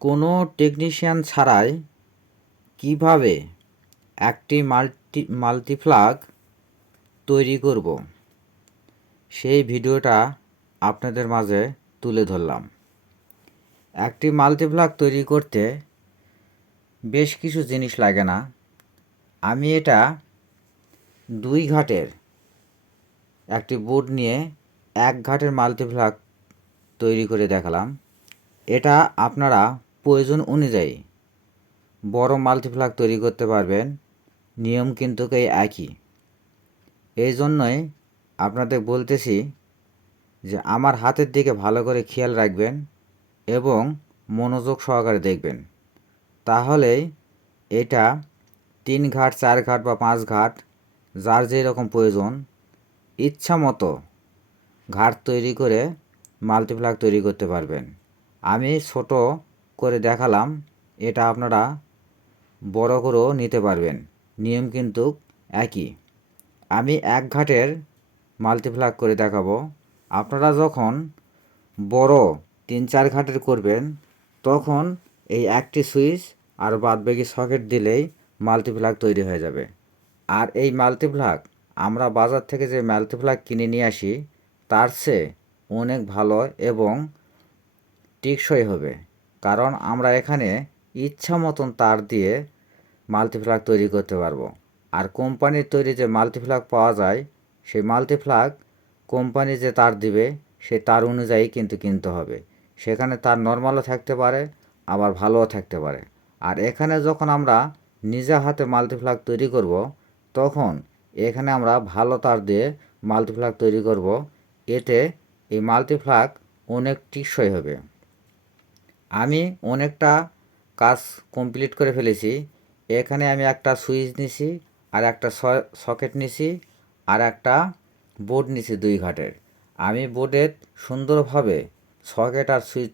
কোনো টেকনিশিয়ান ছাড়াই কিভাবে একটি মাল্টিপ্লাগ তৈরি করব সেই ভিডিওটা আপনাদের মাঝে তুলে ধরলাম। একটি মাল্টিপ্লাগ তৈরি করতে বেশ কিছু জিনিস লাগে না। আমি এটা 2 ঘাটের একটি বোর্ড নিয়ে 1 ঘাটের মাল্টিপ্লাগ তৈরি করে দেখালাম। এটা আপনারা প্রয়োজন অনুযায়ী বড় মাল্টিপ্লাগ তৈরি করতে পারবেন। নিয়ম কিন্তু এই একই। এই জন্যই আপনাদের বলতেছি যে আমার হাতের দিকে ভালো করে খেয়াল রাখবেন এবং মনোযোগ সহকারে দেখবেন। তাহলেই এটা 3 ঘাট 4 ঘাট বা 5 ঘাট যার যেই রকম প্রয়োজন ইচ্ছা মতো ঘাট তৈরি করে মাল্টিপ্লাগ তৈরি করতে পারবেন। আমি ছোট করে দেখালাম, এটা আপনারা বড় করেও নিতে পারবেন। নিয়ম কিন্তু একই। আমি 1 ঘাটের মাল্টিপ্লাগ করে দেখাবো। আপনারা যখন বড় 3-4 ঘাটের করবেন তখন এই একটি সুইচ আর বাদবাকি সকেট দিলেই মাল্টিপ্লাগ তৈরি হয়ে যাবে। আর এই মাল্টিপ্লাগ আমরা বাজার থেকে যে মাল্টিপ্লাগ কিনে নিয়ে আসি তার চেয়ে অনেক ভালো এবং টেকসই হবে, কারণ আমরা এখানে ইচ্ছা মতন তার দিয়ে মাল্টিপ্লাগ তৈরি করতে পারবো। আর কোম্পানির তৈরি যে মাল্টিপ্লাগ পাওয়া যায় সেই মাল্টিপ্লাগ কোম্পানি যে তার দিবে সেই তার অনুযায়ী কিন্তু কিনতে হবে। সেখানে তার নর্মালও থাকতে পারে, আবার ভালোও থাকতে পারে। আর এখানে যখন আমরা নিজে হাতে মাল্টিপ্লাগ তৈরি করব তখন এখানে আমরা ভালো তার দিয়ে মাল্টিপ্লাগ তৈরি করব। এতে এই মাল্টিপ্লাগ অনেক টেকসই হবে। আমি অনেকটা কাজ কমপ্লিট করে ফেলেছি। এখানে আমি একটা সুইচ নিছি, আর একটা সকেট নিছি, আর একটা বোর্ড নিছি 2 ঘাটের। আমি বোর্ডে সুন্দরভাবে সকেট আর সুইচ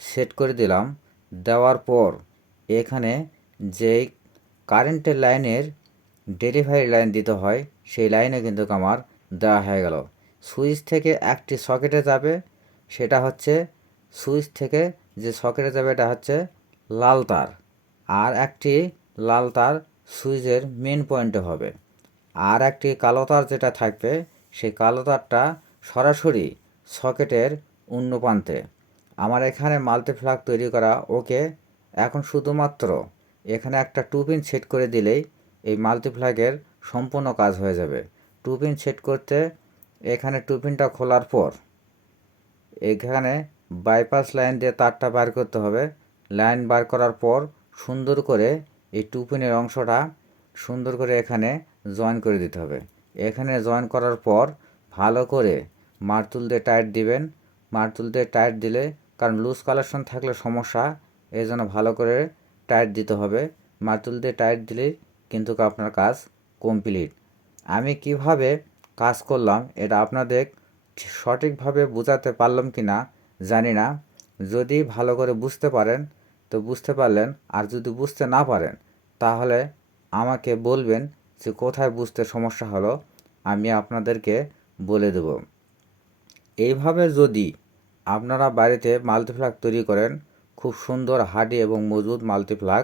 সেট করে দিলাম। দেওয়ার পর এখানে যেই কারেন্টের লাইনের ডেলিভারি লাইন দিতে হয় সেই লাইনে কিন্তু আমার দেওয়া হয়ে গেল। সুইচ থেকে একটি সকেটে যাবে, সেটা হচ্ছে সুইচ থেকে যে সকেটে যাবে এটা হচ্ছে লাল তার, আর একটি লাল তার সুইচের মেন পয়েন্টে হবে। আর একটি কালো তার যেটা থাকবে সেই কালো তারটা সরাসরি সকেটের অন্য প্রান্তে। আমার এখানে মাল্টিপ্লাগ তৈরি করা ওকে। এখন শুধুমাত্র এখানে একটা 2 পিন সেট করে দিলেই এই মাল্টিপ্লাগের সম্পূর্ণ কাজ হয়ে যাবে। 2 পিন সেট করতে এখানে 2 পিনটা খোলার পর এখানে বাইপাস লাইন দিয়ে তারটা বার করতে হবে। লাইন বার করার পর সুন্দর করে এই 2 পিনের অংশটা সুন্দর করে এখানে জয়েন করে দিতে হবে। এখানে জয়েন করার পর ভালো করে মারতুল দিয়ে টাইট দিবেন। মারতুল দিয়ে টাইট দিলে, কারণ লুজ কালেকশন থাকলে সমস্যা, এই জন্য ভালো করে টাইট দিতে হবে। মারতুল দিয়ে টাইট দিলেই কিন্তু আপনার কাজ কমপ্লিট। আমি কিভাবে কাজ করলাম এটা আপনাদের সঠিকভাবে বোঝাতে পারলাম কি না জানি না। যদি ভালো করে বুঝতে পারেন তো বুঝতে পারলেন, আর যদি বুঝতে না পারেন তাহলে আমাকে বলবেন যে কোথায় বুঝতে সমস্যা হলো, আমি আপনাদেরকে বলে দেব। এইভাবে যদি আপনারা বাড়িতে মাল্টিপ্লাগ তৈরি করেন, খুব সুন্দর হার্ডি এবং মজবুত মাল্টিপ্লাগ